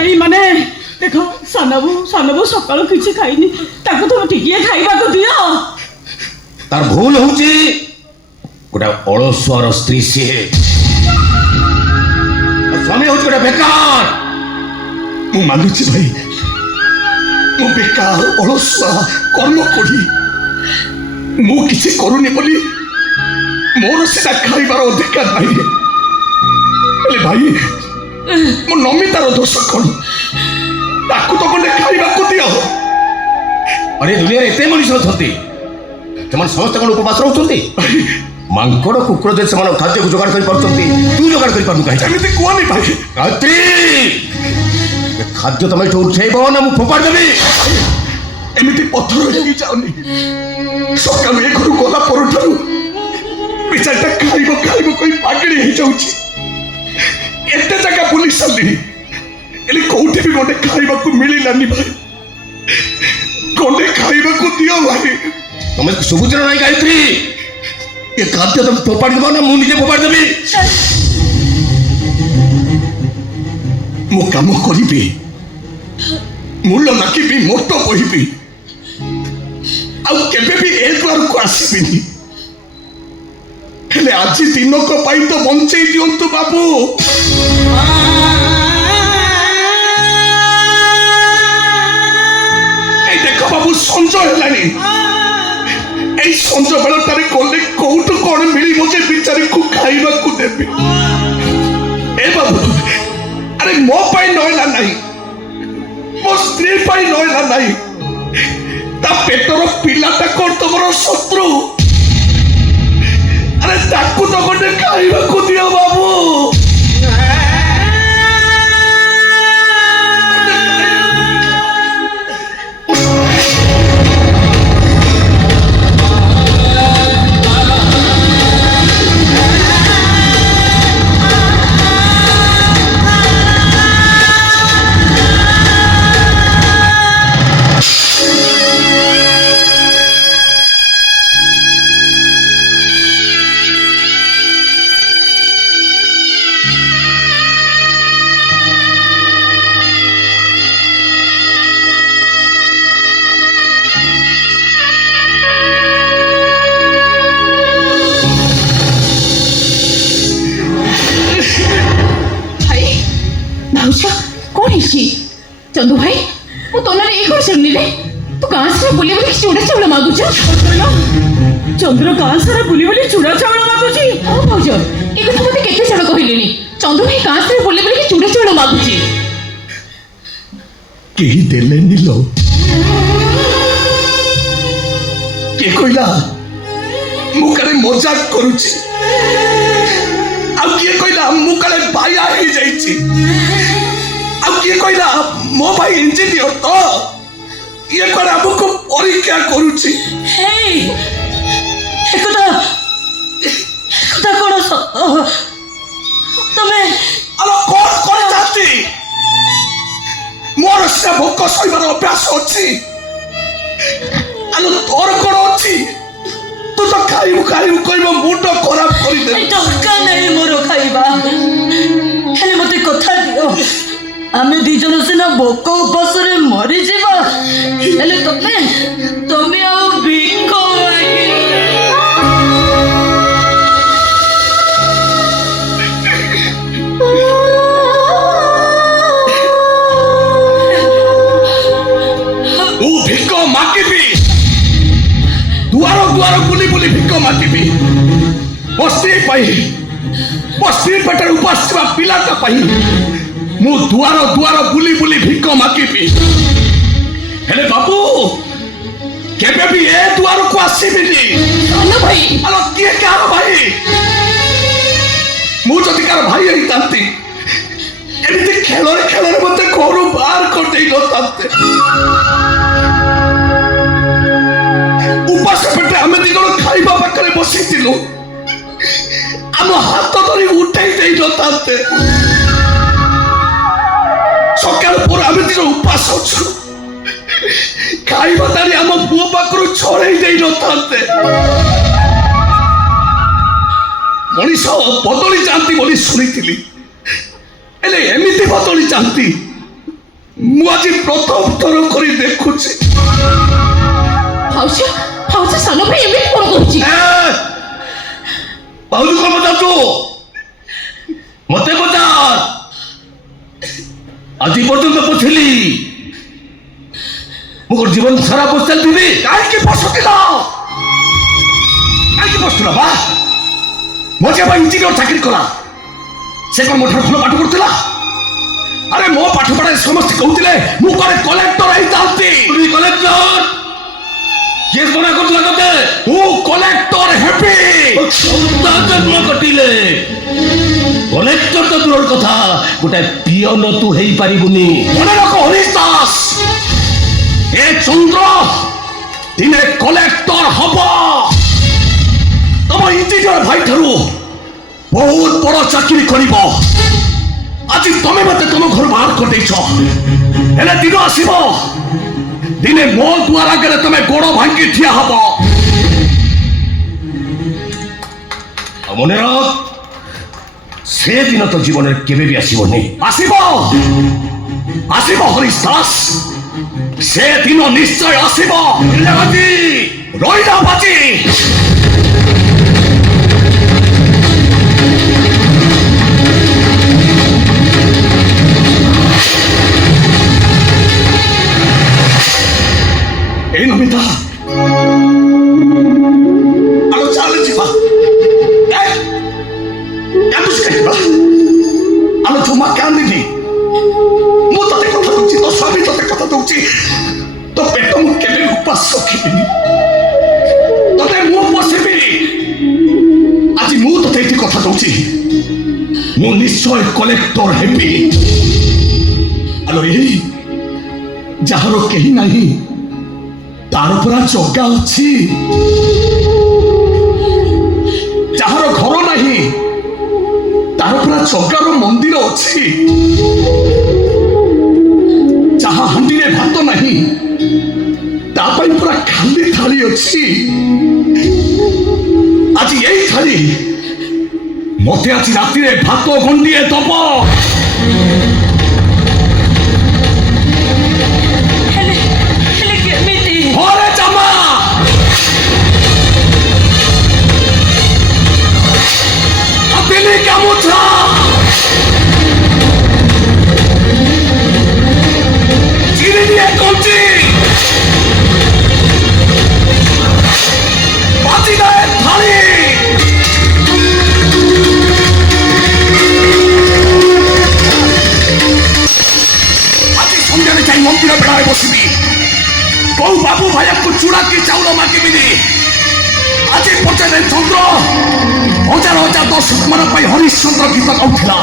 नहीं माने देखो सानबू सकाळू किछि खाइनी ताको तुम टिकिए खाइबा को दियो तार भूल होउची गोटा अलसुआर स्त्री से स्वामी होउची गोटा बेकार मु मानुची भाई मु बेकार अलसुआ कर्म कोड़ी मु किसी करूनी बोली मोर सीधा खाइबार अधिकार नहीं हेले भाई मो नमितार दोष कौन ताकू तो गंडे खाइबा को दियो अरे दुनिया एते मनुष्य अछंती ସେମାନେ ସମସ୍ତେ କ'ଣ ଉପବାସ ରହୁଛନ୍ତି ମାଙ୍କଡ଼ କୁକୁର ଯଦି ସେମାନେ ଖାଦ୍ୟକୁ ଯୋଗାଡ଼ କରିପାରୁଛନ୍ତି ତୁ ଯୋଗାଡ଼ କରିପାରୁନୁ କାହିଁକି ଏମିତି କୁହନି ଭାଇ ଗାୟତ୍ରୀ ଏ ଖାଦ୍ୟ ତମେ ଏଠୁ ଉଠେଇବ ନା ମୁଁ ଫୋପାଡ଼ି ଦେବି ଏମିତି ପଥର ହେଇକି ଯାଉନି ସକାଳୁ ଏ ଘରୁ ଗଲା ପରଠାରୁ ବିଚାରଟା ଖାଇବ କହି ପାଗଳି ହେଇଯାଉଛି ଏତେ ଜାଗା ବୁଲି ସାରିଲିଣି ହେଲେ କୋଉଠି ବି ଗଣ୍ଡେ ଖାଇବାକୁ ମିଳିଲାନି ଭାଇ ଗଣ୍ଡେ ଖାଇବାକୁ ଦିଅ ଭାଇ ତମେ ସୁବୁଝ ନାହିଁ ଗାୟତ୍ରୀ ଏ ଖାଦ୍ୟ ତମେ ଫୋପାଡ଼ି ଦେବ ନା ମୁଁ ନିଜେ ଫୋପାଡ଼ି ଦେବି ମୁଁ କାମ କରିବି ମୂଲ ମାଗିବି ମୋଟ କହିବି ଆଉ କେବେ ବି ଏ ଦ୍ୱାରକୁ ଆସିବିନି ହେଲେ ଆଜି ଦିନକ ପାଇଁ ତ ବଞ୍ଚେଇ ଦିଅନ୍ତୁ ବାବୁ এই ଦେଖ ବାବୁ ସଞ୍ଜ ହେଲାଣି এই ସଞ୍ଜ ବେଳଟାରେ ଗଲେ କୋଉଠୁ କଣ ମିଳିବ ଯେ ବିଚାରୀକୁ ଖାଇବାକୁ ଦେବି ଏ ବାବୁ ଆରେ ମୋ ପାଇଁ ନଇଲା ନାହିଁ ମୋ ସ୍ତ୍ରୀ ପାଇଁ ନଇଲା ନାହିଁ ତା ପେଟର ପିଲାଟା କଣ ତମର ଶତ୍ରୁ ଆରେ ତାକୁ ତ ଗୋଟେ ଖାଇବାକୁ ଦିଅ ବାବୁ चंदू भाई वो तो ना एक और सुननी रे तू कहां से बोली बोली चूड़ा चावल मांगू छ चंद्र कहां से बोली बोली चूड़ा चावल मांगू छी ओ भौजो ए कथा मते केते जण कहिलेनी चंदू भाई कहां से बोली बोली चूड़ा चावल मांगू छी केही देले निलो के कोइला मुकारे मजाक करूची आ के कोइला मुकारे बाया हे जाईची अब किए कहला मो भाई इंजीनियर तो ये कोन हमको परीक्षा करूची हे एकदा कोन तमे अलो कोन जाती मोर से भोक सइबार अभ्यास अछि अलो तोर कोन अछि तू तो खाइबू कहबो मुंड खराब करि दे दरकार नहीं मोर खाइबा हेले मते कथा दियो आमे दी जन सिना भोक उपासरे मरी जीवा हेले तमे आ भिको ओ भिको मागिबी दुआर बुली बुली भिको मागिबी बस्ती पेटर उपास पिलाटा पाई मु दुआर बुली बुली भिक मागिबी हेले बाबू केबे भी ए दुआर को आसीबिनी ना भाई अलो किए कार भाई मु जति कार भाई आई तांती एमिति खेलरे मते घरु बाहर कर देई नतांते उपास पेटे हमें दिनो खाइबा पाखरे बसितिलु हम हाथ धरी उठाई देई नतांते सकाल पर आम दिन उपास अच्छु खाइबा तारी आम पुओ पाखरु छड़ाई दे नथांते मनीष बदली जाती बोली शुणी एमिति बदली जाती ମୁଁ ଆଜି ପ୍ରଥମ ଥର କରି ଦେଖୁଛି। ଭାଉଜ ଭାଉଜ ସାନ ଭାଇ ଏମିତି କଣ କରୁଛି? ଭାଉଜ କଣ ପଚାରୁଛୁ? ମତେ ପଚାର। ଆଜି ପର୍ଯ୍ୟନ୍ତ ପଛିଲି ମୁଁ ଜୀବନ ସାରା ପଚାରିଥିଲି କାହିଁକି ପଶୁଥିଲ? କାହିଁକି ପଶୁଥିଲ ବା? ମୋ ଝିଅ ବା ଇଞ୍ଜିନିୟର ଚାକିରି କଲା। ସେ କଣ ମୋ ଠାରୁ ଭଲ ପାଠ ପଢୁଥିଲା? ଆରେ ମୋ ପାଠ ପଢାରେ ସମସ୍ତେ କହୁଥିଲେ ମୁଁ କଲେ କଲେକ୍ଟର ହେଇଥାନ୍ତି। କଲେକ୍ଟର କିଏ ମନା କରୁଥିଲା ତତେ? ମୁଁ କଲେକ୍ଟର ହେବି। ଜନ୍ମ କଟିଲେ କଲେକ୍ଟର ତ ଦୂର କଥା, ଗୋଟେ ପିଅନ ତୁ ହେଇପାରିବୁନି। ମନେ ରଖ ହରିଶ ଦାସ, ଏ ଚନ୍ଦ୍ର ଦିନେ କଲେକ୍ଟର ହବ। ତମ ଇଞ୍ଜିନିୟର ଭାଇ ଠାରୁ ବହୁତ ବଡ ଚାକିରି କରିବ। ଆଜି ତମେ ମତେ ତମ ଘରୁ ବାହାର କରିଦେଇଛ, ହେଲେ ଦିନ ଆସିବ ଦିନେ ମୋ ଦୁଆର ଆଗରେ ତମେ ଗୋଡ ଭାଙ୍ଗି ଠିଆ ହବ। ମନେ ରଖ, ସେ ଦିନ ତ ଜୀବନରେ କେବେ ବି ଆସିବନି। ଆସିବ ଆସିବ ହରିଶ ଦାସ, ସେ ଦିନ ନିଶ୍ଚୟ ଆସିବ। ରହିଲା ବାଜି। এই নমিতা আলো চালে ଯିବା। କାନ୍ଦୁଛୁ କାହିଁକି ବା? ଆଲୋ ଜମା କାନ୍ଦିନି। ମୁଁ ତତେ କଥା ଦଉଛି, ତୋ ସ୍ୱାମୀ ତତେ କଥା ଦଉଛି, ତୋ ପେଟ ମୁଁ କେବେ ଉପାସ ରଖିବିନି, ତତେ ମୁଁ ପୋଷିବି। ଆଜି ମୁଁ ତତେ ଏଠି କଥା ଦଉଛି, ମୁଁ ନିଶ୍ଚୟ କଲେକ୍ଟର ହେବି। ଆଲୋ ଏଇ ଯାହାର କେହି ନାହିଁ ତାର ପୁରା ଜଗା ଅଛି। ଯାହାର ଘର ନାହିଁ ତାର ପୁରା ଜଗାର ମନ୍ଦିର ଅଛି। ଯାହା ହାଣ୍ଡିରେ ଭାତ ନାହିଁ ତା ପାଇଁ ପୁରା ଖାଲି ଥାଳି ଅଛି। ଆଜି ଏଇ ଥାଳି ମତେ ଆଜି ରାତିରେ ଭାତ ଗଣ୍ଡିଏ ଦବ। ଘରେ ଜମା ଦିଲ୍ଲୀ ଗାମୁଛା ଚିରି দিয়ে কঞ্চি বাজি গায়ে থালি। আজ সন্ধ্যারে যাই মন্দির বেড়ায় বসিবি। বউ বাবু ভাইয়াକୁ চূড়া কি চাউল মাগিবিনি। আଜି পର୍ଯ୍ୟନ୍ତ ଚନ୍ଦ୍ର ହଜାର ହଜାର ଦର୍ଶକ ମାନଙ୍କ ପାଇଁ ହରିଶ୍ଚନ୍ଦ୍ର ଗୀତ ଗାଉଥିଲା।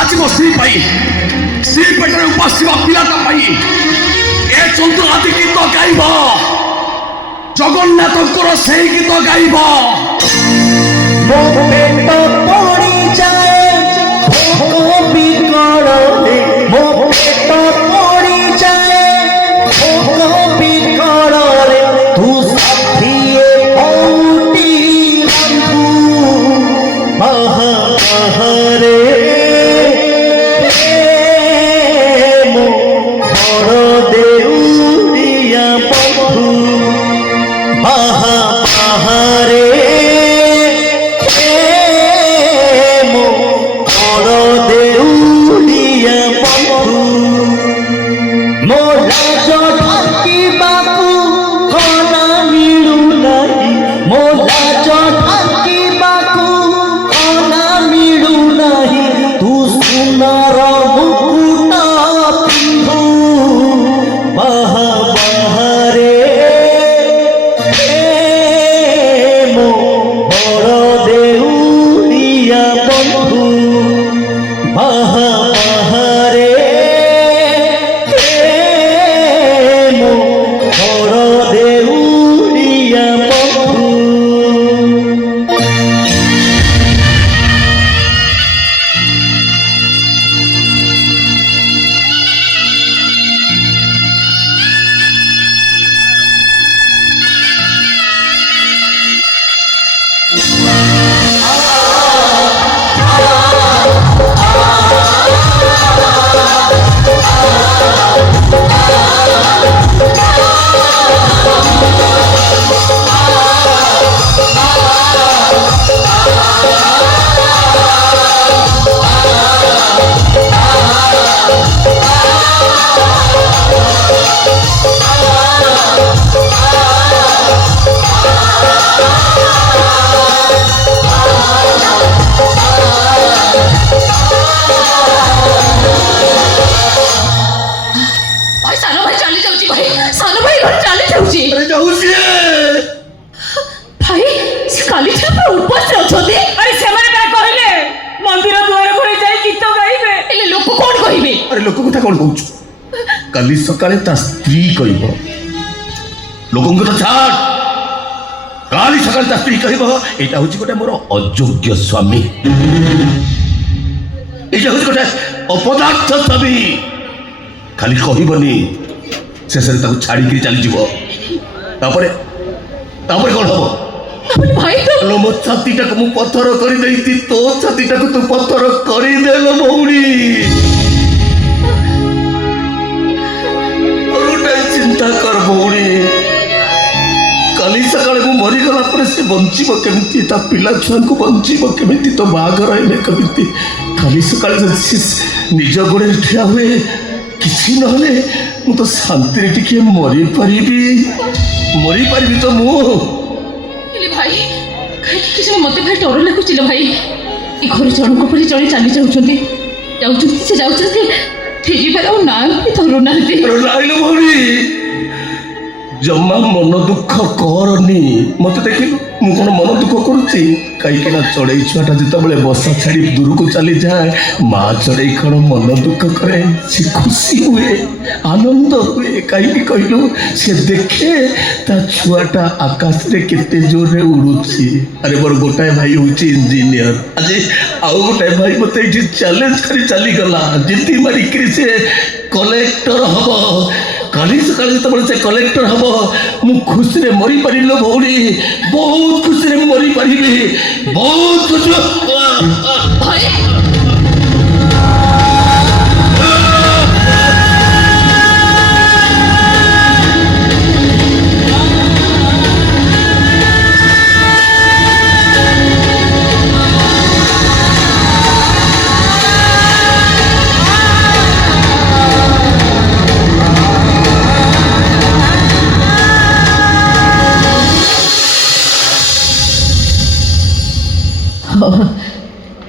ଆଜି ମୋ ସ୍ତ୍ରୀ ପାଇଁ, ସ୍ତ୍ରୀ ପେଟରେ ଉପାସ ଥିବା ପିଲାଟା ପାଇଁ ଏ ଚନ୍ଦ୍ର ଆଜି ଗୀତ ଗାଇବ। ଜଗନ୍ନାଥଙ୍କର ସେଇ ଗୀତ ଗାଇବ। ମୋ ପେଟ ପଡ଼ିଯାଏ ଭୋକ ବିକଳରେ, ମୋ ପେଟ ପଡ଼ିଯାଏ ଭୋକ ବିକଳରେ, ତୁ ସାଥିଏ କୋଉଠି ବନ୍ଧୁ ବାହାରେ ମୋ ବଡ଼ ଦେଉରିଆ ବନ୍ଧୁ ବାହାରେ আরে লোক কথা কোন কହୁଛୁ কালি সকালে তা স্ত্রী কইব লোকଙ୍କ କଥା ছাড় কালি সকালে তা স্ত্রী কইব এটা হচ্ছে গোটে মোর অযোগ্য স্বামী এটা হচ্ছে গোটে অপদার্থ স্বামী খালি কহিবনি শেষে তাকে ছাড়িকি চালিଯିବ তারপরে তারপরে কোন হব তাহলে ভাই তো লো ମୋ ଛାତିଟାକୁ ମୁଁ ପଥର କରିଦେଇଛି ତୋ ଛାତିଟାକୁ ତୁ ପଥର କରିଦେଲ ଭଉଣୀ ଗୋଟେ ଚିନ୍ତା କର ଭଉଣୀ କାଲି ସକାଳେ ମୁଁ ମରିଗଲା ପରେ ସେ ବଞ୍ଚିବ କେମିତି ତା ପିଲା ଛୁଆଙ୍କୁ ବଞ୍ଚିବ କେମିତି ତୋ ବାହାଘର ହେଲେ କେମିତି କାଲି ସକାଳେ ଯଦି ସେ ନିଜ ଗୋଡ଼ରେ ଠିଆ ହୁଏ କିଛି ନହେଲେ ମୁଁ ତ ଶାନ୍ତିରେ ଟିକେ ମରିପାରିବି ତ ମୁଁ ହେଲେ ଭାଇ କାହିଁକି କିଛି ମତେ ଭାଇ ଡର ଲାଗୁଛି ଲୋ ଭାଇ ଏ ଘରେ ଜଣଙ୍କ ପରେ ଜଣେ ଚାଲି ଯାଉଛନ୍ତି ସେ ଯାଉଛନ୍ତି ଫେରିବାର ଆଉ ନାଁ ବି ଧରୁନାହାନ୍ତି ନାଇଲୋ ଭଉଣୀ ଜମା ମନ ଦୁଃଖ କରନି ମତେ ଦେଖିଲୁ ମୁଁ କଣ ମନ ଦୁଃଖ କରୁଛି କାହିଁକି ନା ଚଢ଼େଇ ଛୁଆଟା ଯେତେବେଳେ ବସା ଛାଡ଼ି ଦୂରକୁ ଚାଲିଯାଏ ମା ଚଢ଼େଇ କଣ ମନ ଦୁଃଖ କରେ ସେ ଖୁସି ହୁଏ ଆନନ୍ଦ ହୁଏ କାହିଁକି କହିଲୁ ସେ ଦେଖେ ତା ଛୁଆଟା ଆକାଶରେ କେତେ ଜୋରରେ ଉଡୁଛି ଆରେ ମୋର ଗୋଟାଏ ଭାଇ ହେଉଛି ଇଞ୍ଜିନିୟର ଆଜି ଆଉ ଗୋଟାଏ ଭାଇ ମତେ ଏଇଠି ଚ୍ୟାଲେଞ୍ଜ କରି ଚାଲିଗଲା ଜିଦି ମାରିକିରି ସେ କଲେକ୍ଟର ହବ କାଲି ସକାଳେ ଯେତେବେଳେ ସେ କଲେକ୍ଟର ହବ ମୁଁ ଖୁସିରେ ମରିପାରିଲି ଭଉଣୀ ବହୁତ ଖୁସିରେ ମରିପାରିବି ବହୁତ ଖୁସି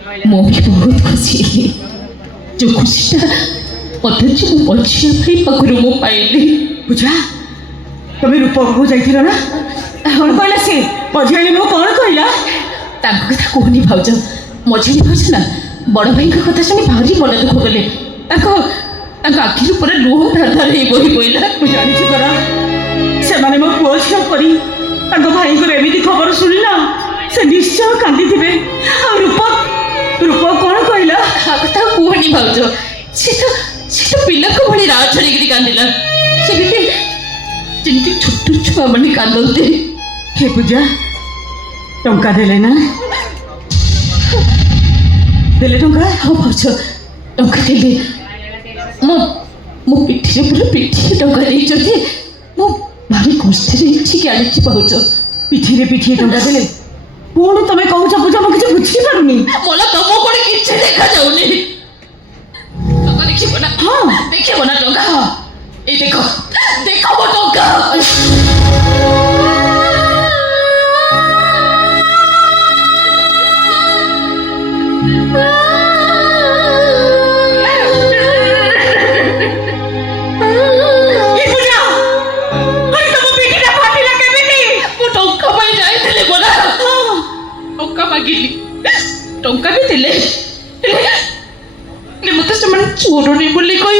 ଭାଇ ମୁଁ ବି ବହୁତ ଖୁସି ହେଲି ଯୋଉ ଖୁସିଟା ଅଥଚ ମୋ ମଝିଆ ଭାଇ ପାଖରୁ ମୁଁ ପାଇଲି ପୂଜା ତମେ ରୂପ ପାଖକୁ ଯାଇଥିଲ ନା କ'ଣ କହିଲା ସେ ମଝିଆଣି ମୁଁ କ'ଣ କହିଲା ତାଙ୍କ କଥା କୁହନି ଭାଉଜ ମଝିଆଣି ଭାଉଜ ନା ବଡ଼ ଭାଇଙ୍କ କଥା ଶୁଣି ଭାରି ମନ ଦୁଃଖ କଲେ ତାଙ୍କ ଆଖିରୁ ପୁରା ଲୁହ ଧାର ଧାର ହେଇ ବୋହି ପଇଲା ମୁଁ ଜାଣିଛି ପରା ସେମାନେ ମୋ ପୁଅ ଝିଅ କରି ତାଙ୍କ ଭାଇଙ୍କର ଏମିତି ଖବର ଶୁଣିଲା ସେ ନିଶ୍ଚୟ କାନ୍ଦିଥିବେ ଆଉ ରୂପ କ'ଣ କହିଲା କଥା କୁହନି ଭାଉଜ ସେ ତ ପିଲାଙ୍କ ଭଳି ରାହ ଛାଡ଼ିକିରି କାନ୍ଦିଲା ସେମିତି ଯେମିତି ଛୋଟ ଛୁଆମାନେ କାନ୍ଦନ୍ତି ହେ ପୂଜା ଟଙ୍କା ଦେଲେ ନା ଦେଲେ ଟଙ୍କା ହଉ ଭାଉଜ ଟଙ୍କା ଦେଲେ ମୋ ପିଠିରେ ପୁରା ପିଠିରେ ଟଙ୍କା ଦେଇଛନ୍ତି ମୁଁ ଭାରି କଷ୍ଟରେ ଏଠିକି ଆଣିଛି ଭାଉଜ ପିଠିରେ ଟଙ୍କା ଦେଲେ ପୁଣି ତମେ କହୁଛ ପୂଜା ମୁଁ କିଛି ବୁଝିପାରୁନି मला ତମ କୋଣେ କିଛି ଦେଖାଯାଉନି ଟଙ୍କା ଦେଖିବ ନା ହଁ ଦେଖିବ ନା ଟଙ୍କା ଏଇ ଦେଖ ମୋ ଟଙ୍କା ଟଙ୍କା ବି ଦେଲେ ମତେ ସେମାନେ ଚୋରଣୀ ବୋଲି କହି